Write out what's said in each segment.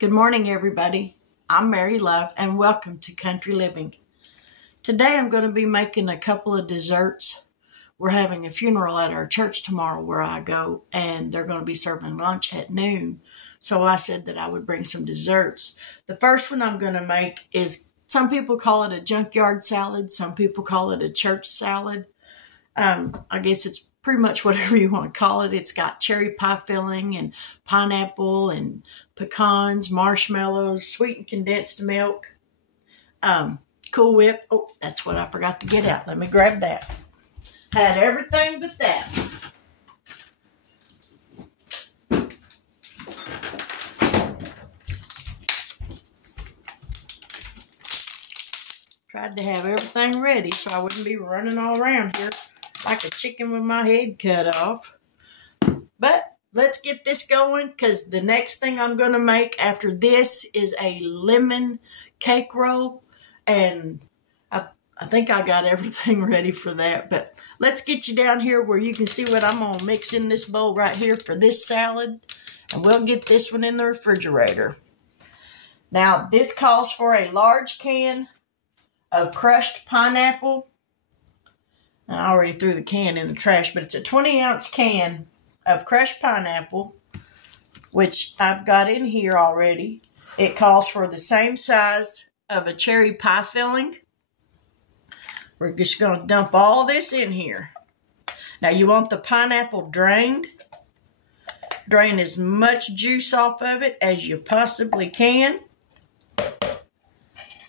Good morning, everybody. I'm Mary Love, and welcome to Country Living. Today I'm going to be making a couple of desserts. We're having a funeral at our church tomorrow where I go, and they're going to be serving lunch at noon. So I said that I would bring some desserts. The first one I'm going to make is, some people call it a junkyard salad. Some people call it a church salad. I guess it's pretty much whatever you want to call it. It's got cherry pie filling and pineapple and pecans, marshmallows, sweetened condensed milk, Cool Whip. Oh, that's what I forgot to get out. Let me grab that. Had everything but that. Tried to have everything ready so I wouldn't be running all around here like a chicken with my head cut off. But let's get this going, because the next thing I'm going to make after this is a lemon cake roll. And I think I got everything ready for that. But let's get you down here where you can see what I'm going to mix in this bowl right here for this salad. And we'll get this one in the refrigerator. Now, this calls for a large can of crushed pineapple. And I already threw the can in the trash, but it's a 20-ounce can of crushed pineapple, which I've got in here already. It calls for the same size of a cherry pie filling. We're just going to dump all this in here. Now, you want the pineapple drained. Drain as much juice off of it as you possibly can,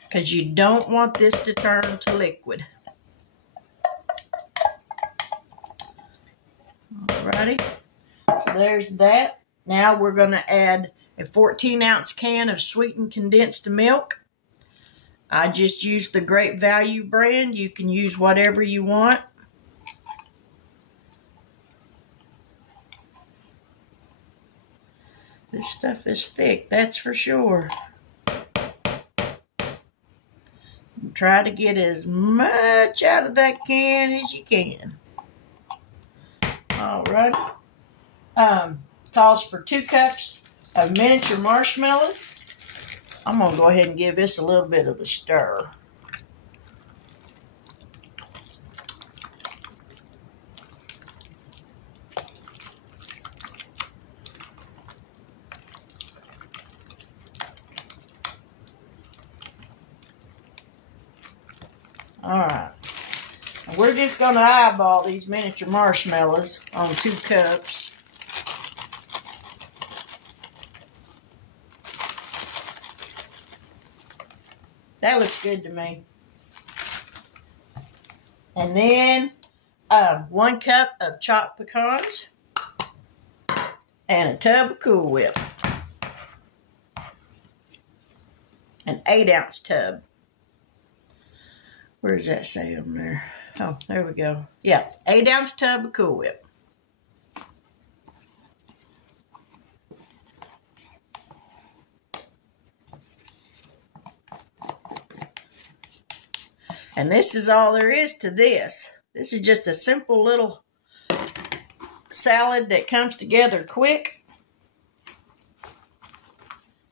because you don't want this to turn to liquid. Alrighty, so there's that. Now we're going to add a 14-ounce can of sweetened condensed milk. I just used the Great Value brand. You can use whatever you want. This stuff is thick, that's for sure. Try to get as much out of that can as you can. Alright. Calls for 2 cups of miniature marshmallows. I'm going to go ahead and give this a little bit of a stir. Alright. We're just going to eyeball these miniature marshmallows on 2 cups. That looks good to me. And then 1 cup of chopped pecans and a tub of Cool Whip. An 8-ounce tub. Where does that say on there? Oh, there we go. Yeah, 8-ounce tub of Cool Whip. And this is all there is to this. This is just a simple little salad that comes together quick.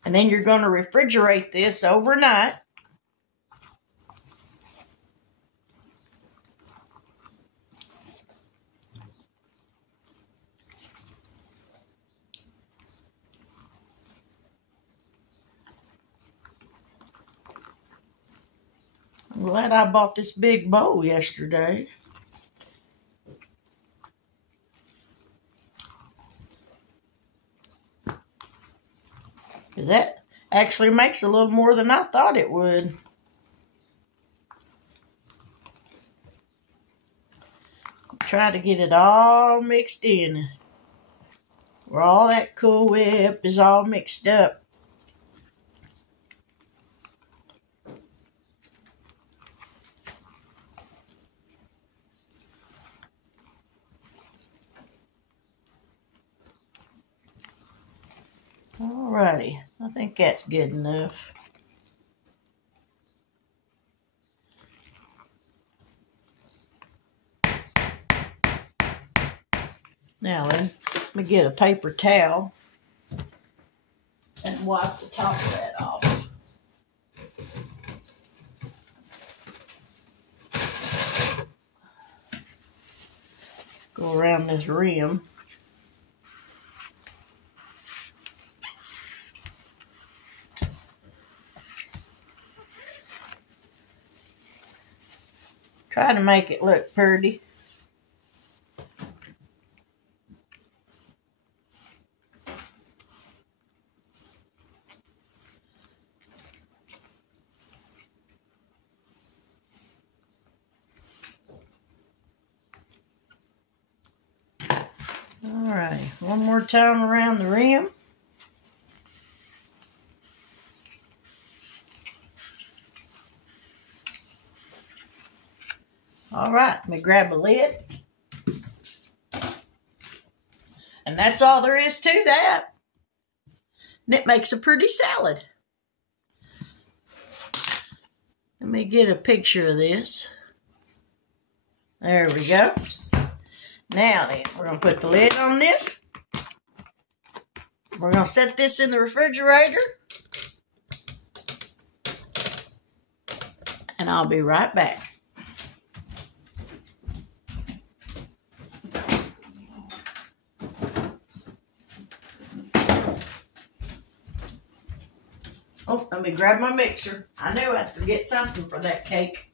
And then you're going to refrigerate this overnight. I'm glad I bought this big bowl yesterday. That actually makes a little more than I thought it would. Try to get it all mixed in, where all that Cool Whip is all mixed up. Alrighty, I think that's good enough. Now then, let me get a paper towel and wipe the top of that off. Go around this rim. Try to make it look pretty. Alright, one more time around the rim. Alright, let me grab a lid. And that's all there is to that. And it makes a pretty salad. Let me get a picture of this. There we go. Now then, we're going to put the lid on this. We're going to set this in the refrigerator. And I'll be right back. Oh, let me grab my mixer. I knew I'd forget something for that cake.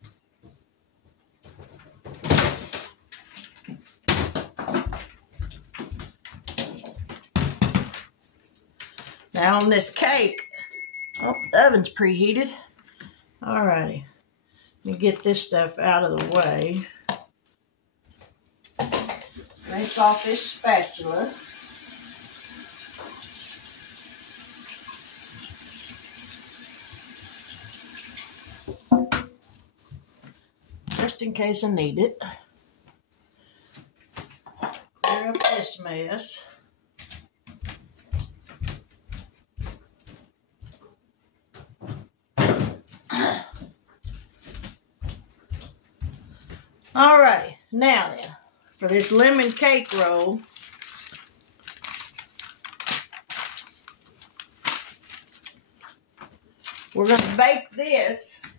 Now on this cake, oh, the oven's preheated. Alrighty, let me get this stuff out of the way. Rinse off this spatula. Just in case I need it. Clear up this mess. Alrighty, now then, for this lemon cake roll, we're going to bake this.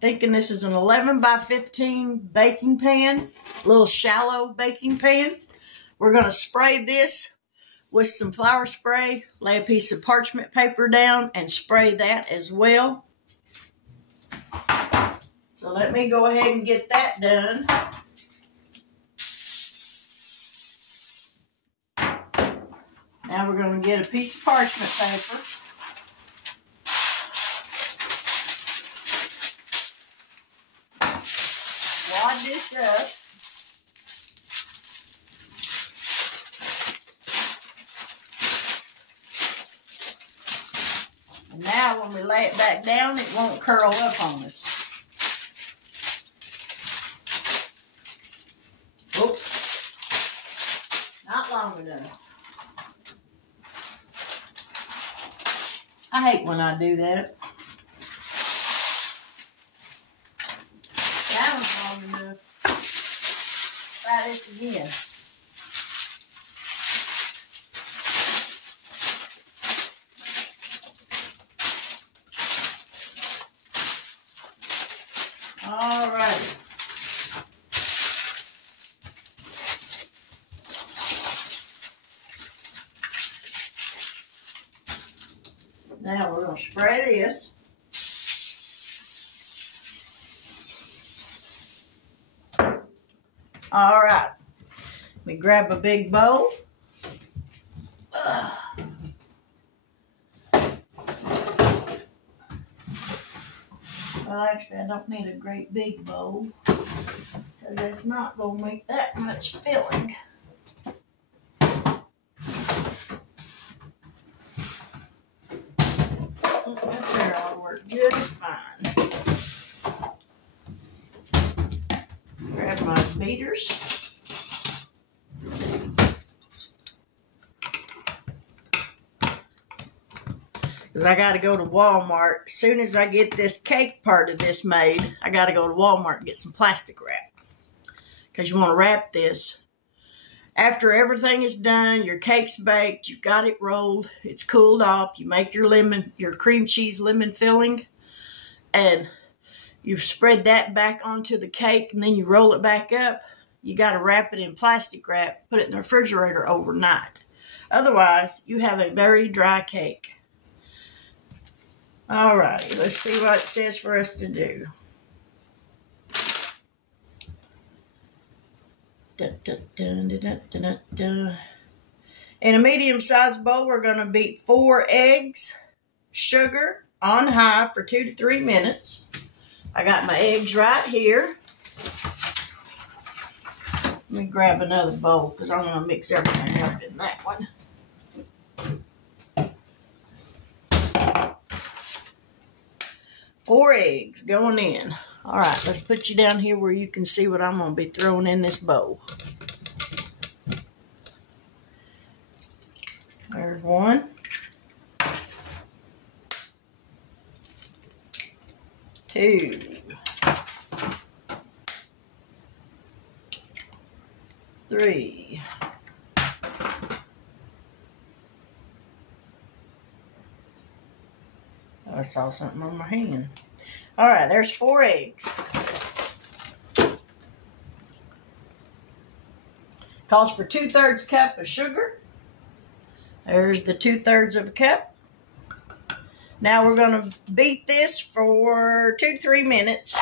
Thinking this is an 11 by 15 baking pan, a little shallow baking pan. We're going to spray this with some flour spray, lay a piece of parchment paper down, and spray that as well. So let me go ahead and get that done. Now we're going to get a piece of parchment paper. Wad this up. And now when we lay it back down, it won't curl up on us. Not long enough. I hate when I do that. That one's long enough. Try this again. All right. Now we're going to spray this. All right. Let me grab a big bowl. Well, actually, I don't need a great big bowl because that's not going to make that much filling. That there ought to work just fine. Grab my beaters. Because I got to go to Walmart. As soon as I get this cake part of this made, I got to go to Walmart and get some plastic wrap. Because you want to wrap this After everything is done, your cake's baked, you've got it rolled, it's cooled off, you make your cream cheese lemon filling, and you spread that back onto the cake, and then you roll it back up. You got to wrap it in plastic wrap, put it in the refrigerator overnight. Otherwise, you have a very dry cake. Alrighty, let's see what it says for us to do. Dun, dun, dun, dun, dun, dun, dun. In a medium-sized bowl, we're going to beat 4 eggs, sugar on high for 2 to 3 minutes. I got my eggs right here. Let me grab another bowl because I'm going to mix everything up in that one. Four eggs going in. All right, let's put you down here where you can see what I'm going to be throwing in this bowl. There's 1. 2. 3. 4. I saw something on my hand. All right, there's 4 eggs. Calls for 2/3 cup of sugar. There's the 2/3 of a cup. Now we're going to beat this for 2 to 3 minutes.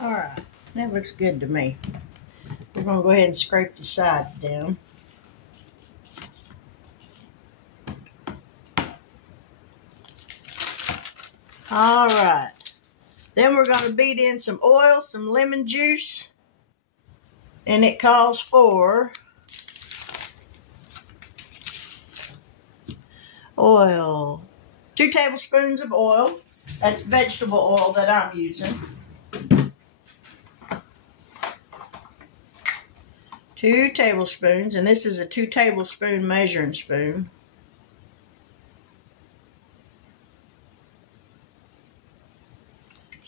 All right, that looks good to me. We're going to go ahead and scrape the sides down. All right, then we're going to beat in some oil, some lemon juice, and it calls for oil. 2 tablespoons of oil. That's vegetable oil that I'm using. 2 tablespoons, and this is a 2 tablespoon measuring spoon.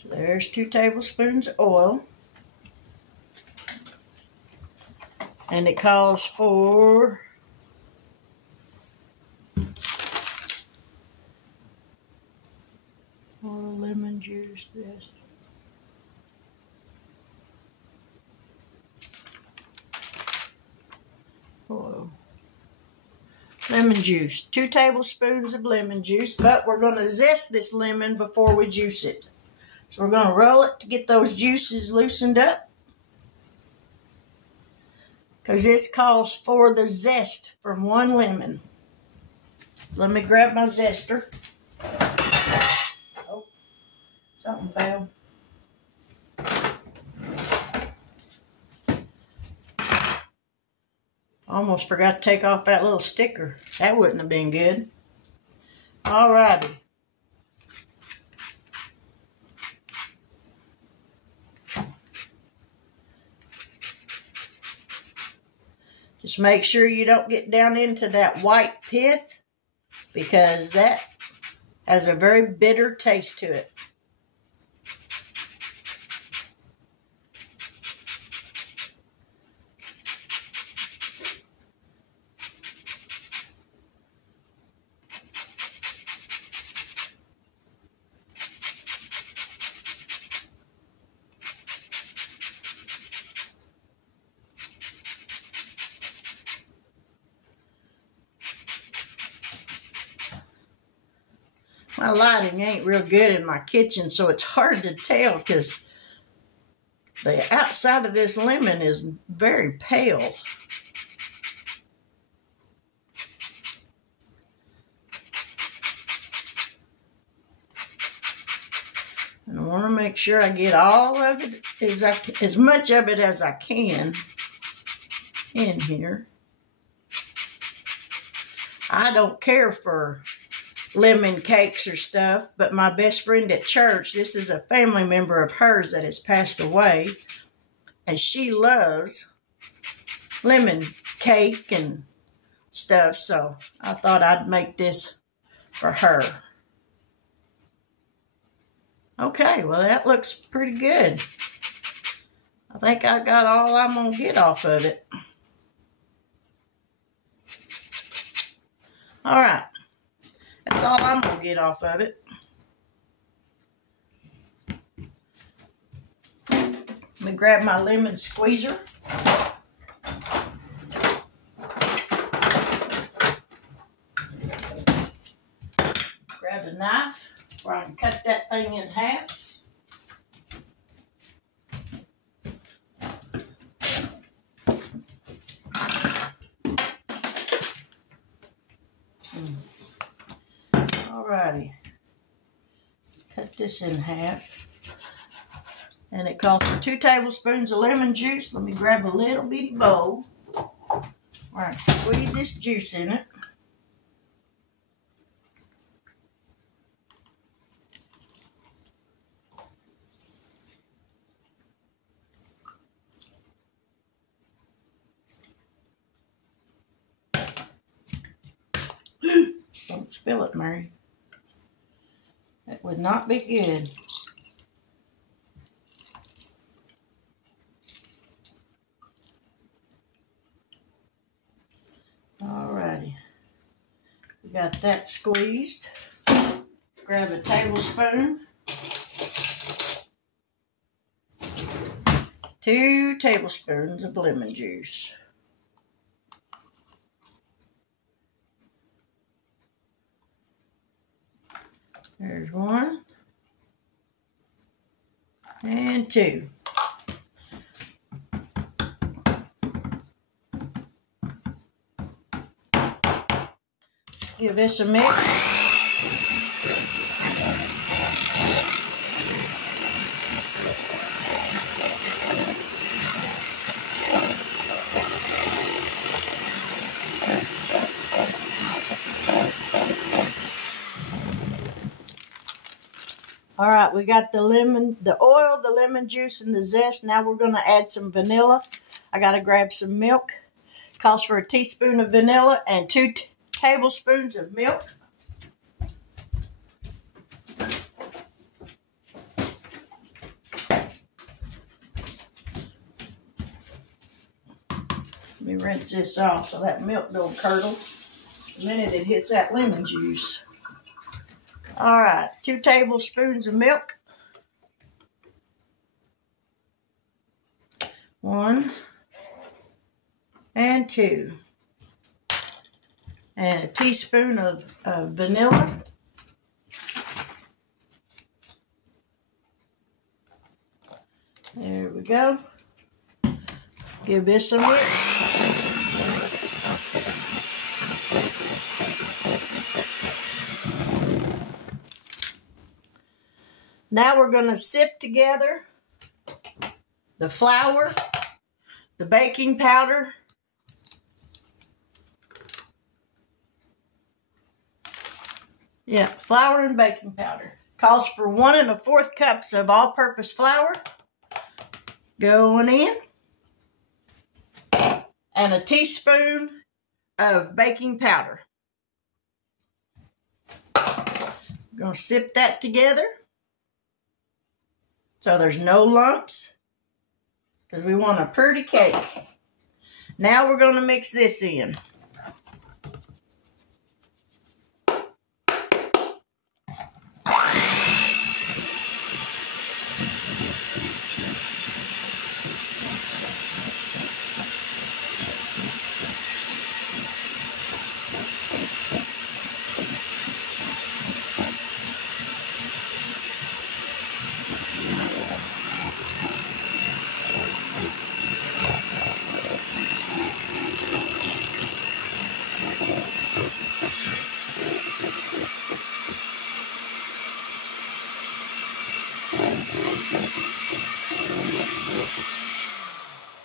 So there's 2 tablespoons of oil. And it calls for oil, lemon juice, this. Oil. Lemon juice. 2 tablespoons of lemon juice, but we're going to zest this lemon before we juice it. So we're going to roll it to get those juices loosened up, because this calls for the zest from 1 lemon. Let me grab my zester. Oh, something fell. Almost forgot to take off that little sticker. That wouldn't have been good. Alrighty. Just make sure you don't get down into that white pith, because that has a very bitter taste to it. My lighting ain't real good in my kitchen, so it's hard to tell because the outside of this lemon is very pale. And I want to make sure I get all of it, as much of it as I can in here. I don't care for lemon cakes or stuff, but my best friend at church, this is a family member of hers that has passed away, and she loves lemon cake and stuff, so I thought I'd make this for her. Okay, well that looks pretty good. I think I got all I'm gonna get off of it. All right, that's all I'm gonna get off of it. Let me grab my lemon squeezer. Grab a knife where I can cut that thing in half. Alrighty, let's cut this in half. And it calls for 2 tablespoons of lemon juice. Let me grab a little bitty bowl where I can squeeze this juice in it. Don't spill it, Mary. That would not be good. Alrighty. We got that squeezed. Let's grab a tablespoon. 2 tablespoons of lemon juice. There's 1 and 2. Give this a mix. All right, we got the lemon, the oil, the lemon juice, and the zest. Now we're going to add some vanilla. I got to grab some milk. Calls for a teaspoon of vanilla and 2 tablespoons of milk. Let me rinse this off so that milk don't curdle the minute it hits that lemon juice. All right, 2 tablespoons of milk. 1 and 2. And a teaspoon of vanilla. There we go. Give this a mix. Now we're going to sift together the flour, the baking powder, flour and baking powder. Calls for 1 1/4 cups of all-purpose flour going in, and a teaspoon of baking powder. I'm going to sift that together so there's no lumps, because we want a pretty cake. Now we're going to mix this in.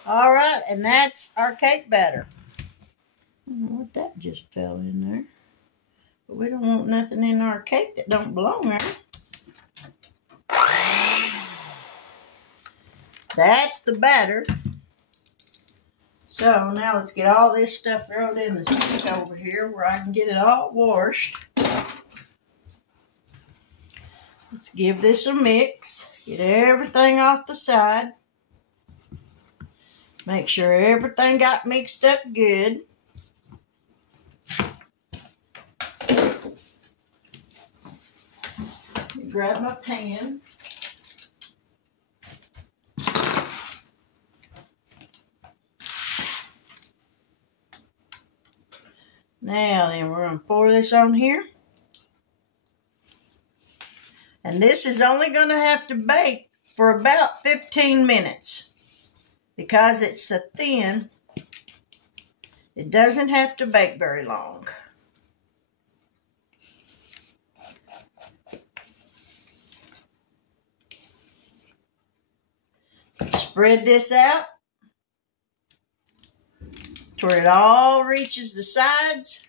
All right, and that's our cake batter. I don't know what that just fell in there. But we don't want nothing in our cake that don't belong there. That's the batter. So now let's get all this stuff thrown in the sink over here where I can get it all washed. Let's give this a mix. Get everything off the side. Make sure everything got mixed up good. Grab my pan. Now then, we're going to pour this on here. And this is only going to have to bake for about 15 minutes. Because it's so thin, it doesn't have to bake very long. Spread this out to where it all reaches the sides.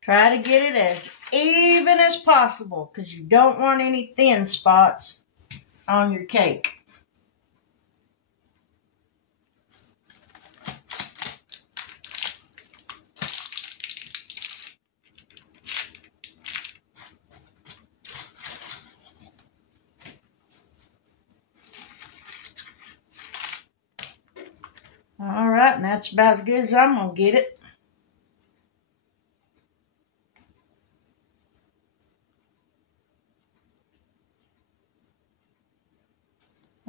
Try to get it as even as possible because you don't want any thin spots on your cake. All right, and that's about as good as I'm going to get it.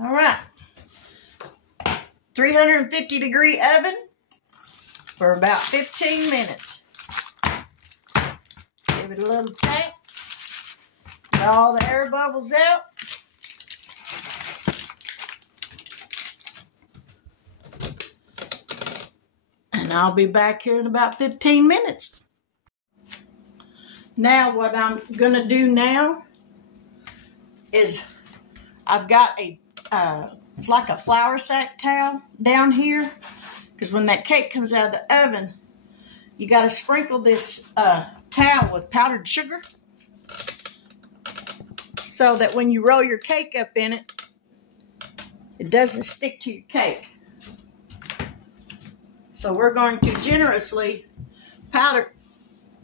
All right, 350 degree oven for about 15 minutes. Give it a little tap. Get all the air bubbles out. And I'll be back here in about 15 minutes. Now what I'm going to do now is I've got a it's like a flour sack towel down here, because when that cake comes out of the oven, you got to sprinkle this towel with powdered sugar so that when you roll your cake up in it, it doesn't stick to your cake. So we're going to generously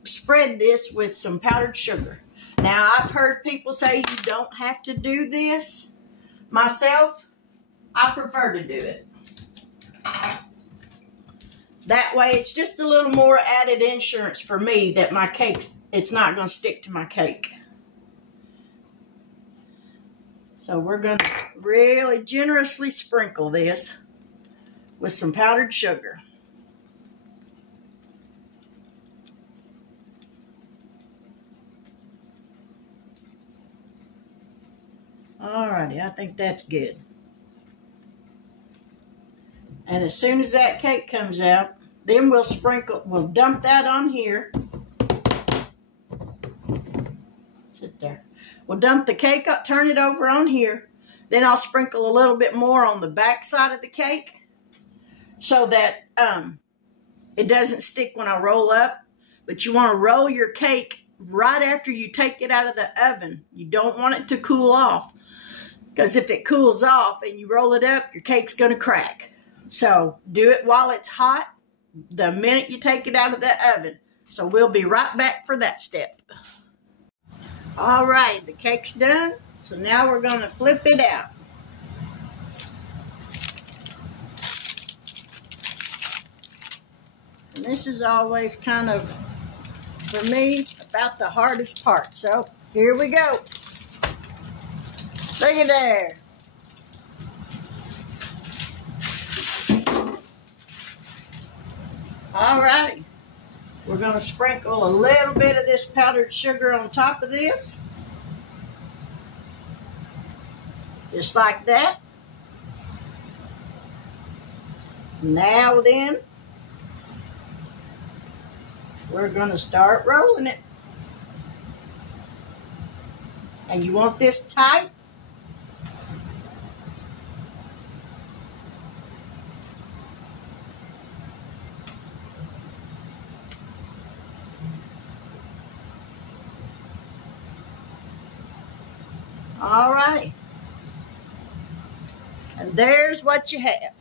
spread this with some powdered sugar. Now, I've heard people say you don't have to do this. Myself, I prefer to do it. That way, it's just a little more added insurance for me that my cakes, it's not going to stick to my cake. So we're going to really generously sprinkle this with some powdered sugar. Alrighty, I think that's good. And as soon as that cake comes out, then we'll dump that on here. Sit there. We'll dump the cake up, turn it over on here. Then I'll sprinkle a little bit more on the back side of the cake so that it doesn't stick when I roll up. But you want to roll your cake right after you take it out of the oven. You don't want it to cool off, because if it cools off and you roll it up, your cake's going to crack. So do it while it's hot, the minute you take it out of the oven. So we'll be right back for that step. All right, the cake's done. So now we're going to flip it out. And this is always kind of, for me, about the hardest part. So here we go. Look at there. All righty. We're going to sprinkle a little bit of this powdered sugar on top of this. Just like that. Now then, we're going to start rolling it. And you want this tight. All right. And there's what you have.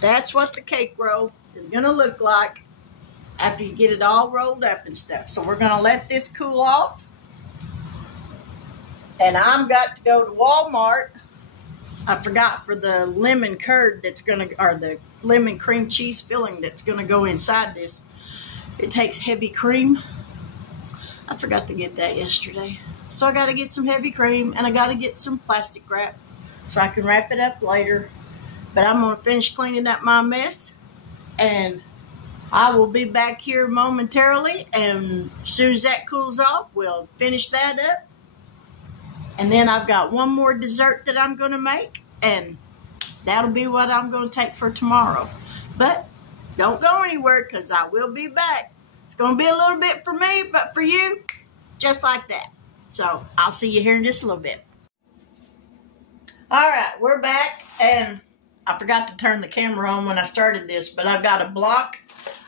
That's what the cake roll is going to look like after you get it all rolled up and stuff. So we're going to let this cool off. And I've got to go to Walmart. I forgot for the lemon curd that's going to, or the lemon cream cheese filling that's going to go inside this. It takes heavy cream. I forgot to get that yesterday. So I got to get some heavy cream and I got to get some plastic wrap so I can wrap it up later. But I'm going to finish cleaning up my mess and I will be back here momentarily, and as soon as that cools off, we'll finish that up. And then I've got one more dessert that I'm going to make, and that'll be what I'm going to take for tomorrow. But don't go anywhere because I will be back. It's going to be a little bit for me, but for you, just like that. So I'll see you here in just a little bit. All right, we're back, and I forgot to turn the camera on when I started this, but I've got a block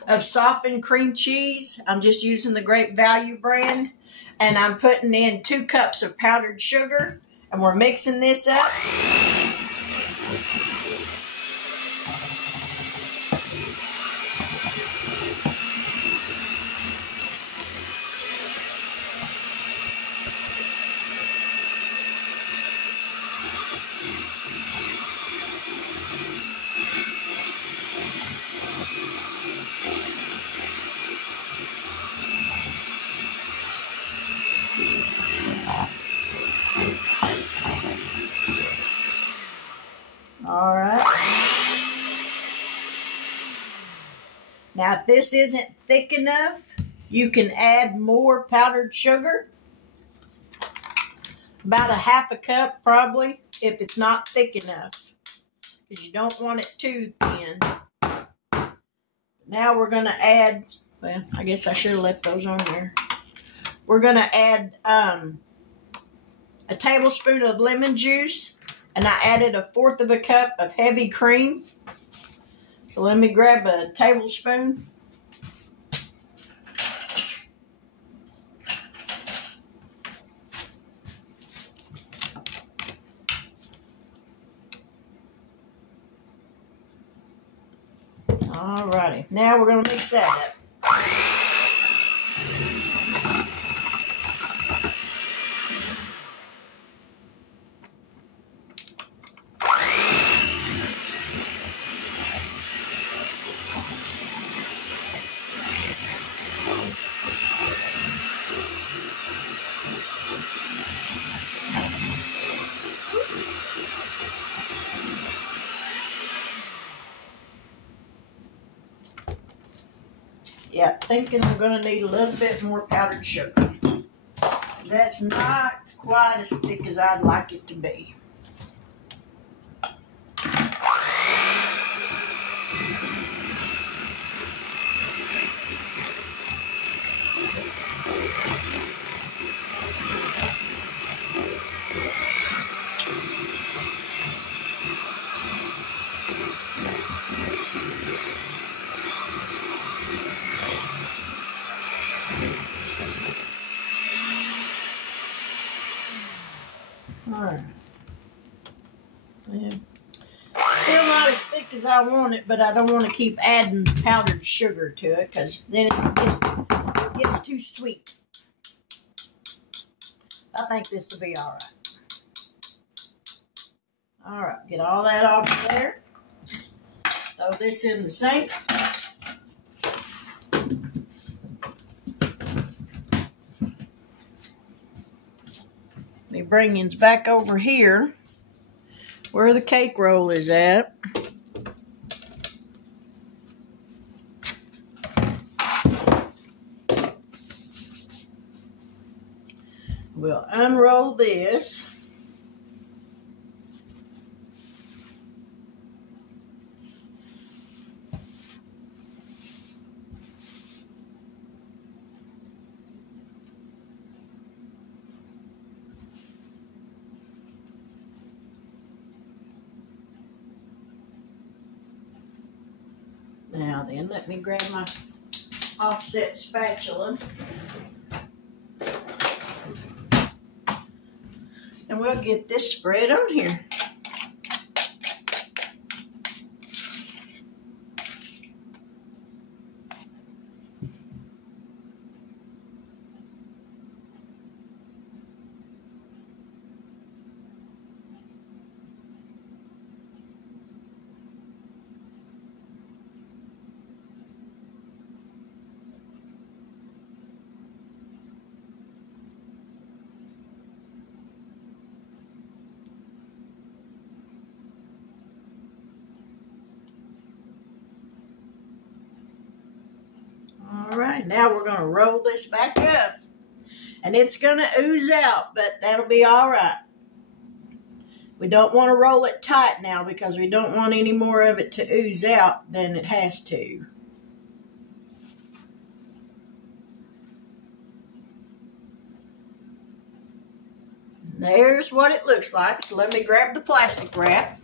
of softened cream cheese. I'm just using the Great Value brand, and I'm putting in 2 cups of powdered sugar, and we're mixing this up. All right. Now, if this isn't thick enough, you can add more powdered sugar. About a ½ cup, probably, if it's not thick enough, because you don't want it too thin. Now we're going to add, well, I guess I should have left those on there. We're going to add a tablespoon of lemon juice, and I added 1/4 cup of heavy cream. So let me grab a tablespoon. Alrighty, now we're going to mix that up. Yeah, thinking I'm going to need a little bit more powdered sugar. That's not quite as thick as I'd like it to be. Alright. Yeah. Still not as thick as I want it, but I don't want to keep adding powdered sugar to it because then it gets too sweet. I think this will be alright. Alright, get all that off there. Throw this in the sink. Let me bring yins back over here where the cake roll is at. We'll unroll this. Now then, let me grab my offset spatula. And we'll get this spread on here. All right, now we're going to roll this back up. And it's going to ooze out, but that'll be all right. We don't want to roll it tight now because we don't want any more of it to ooze out than it has to. There's what it looks like. So let me grab the plastic wrap.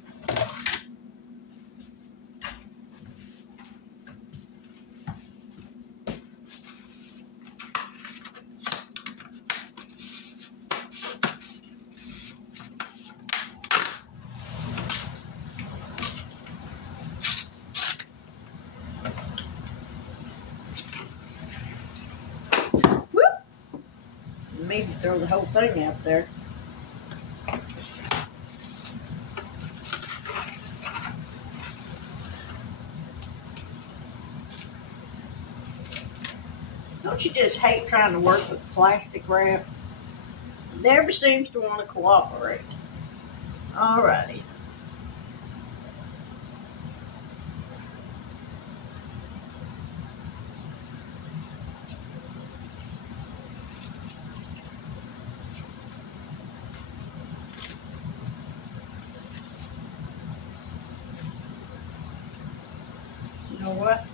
Maybe throw the whole thing out there. Don't you just hate trying to work with plastic wrap? It never seems to want to cooperate. Alrighty. You know what?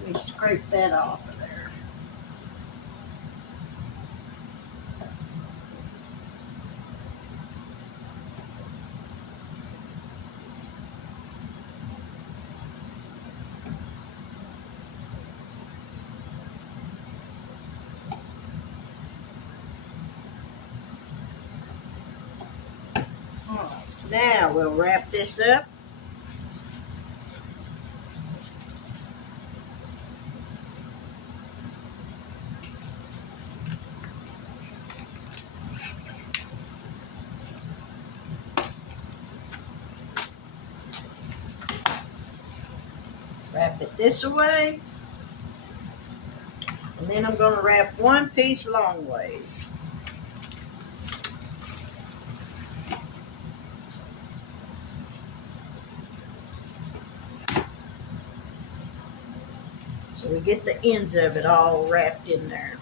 Let me scrape that off of there. All right, now we'll wrap this up. Wrap it this way, and then I'm going to wrap one piece long ways. So we get the ends of it all wrapped in there.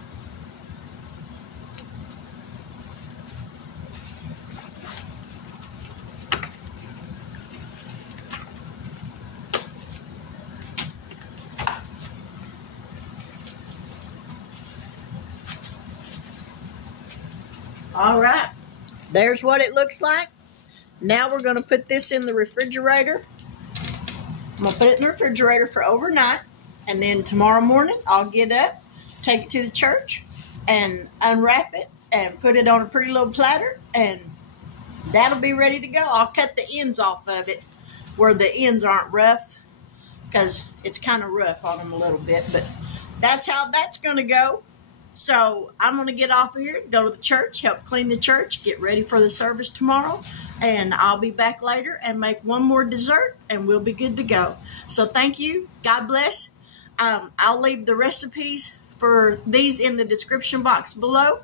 All right, there's what it looks like. Now we're going to put this in the refrigerator. I'm going to put it in the refrigerator for overnight, and then tomorrow morning I'll get up, take it to the church, and unwrap it and put it on a pretty little platter, and that'll be ready to go. I'll cut the ends off of it where the ends aren't rough because it's kind of rough on them a little bit, but that's how that's going to go. So I'm going to get off of here, go to the church, help clean the church, get ready for the service tomorrow, and I'll be back later and make one more dessert, and we'll be good to go. So thank you. God bless. I'll leave the recipes for these in the description box below.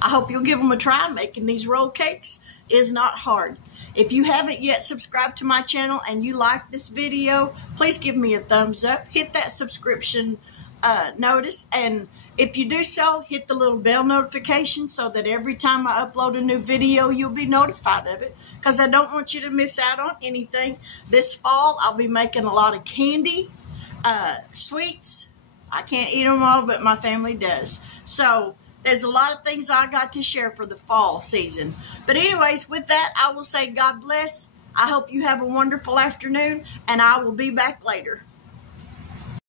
I hope you'll give them a try. Making these roll cakes is not hard. If you haven't yet subscribed to my channel and you like this video, please give me a thumbs up. Hit that subscription notice and If you do so, hit the little bell notification so that every time I upload a new video, you'll be notified of it, because I don't want you to miss out on anything. This fall, I'll be making a lot of candy, sweets. I can't eat them all, but my family does. So there's a lot of things I got to share for the fall season. But anyways, with that, I will say God bless. I hope you have a wonderful afternoon, and I will be back later.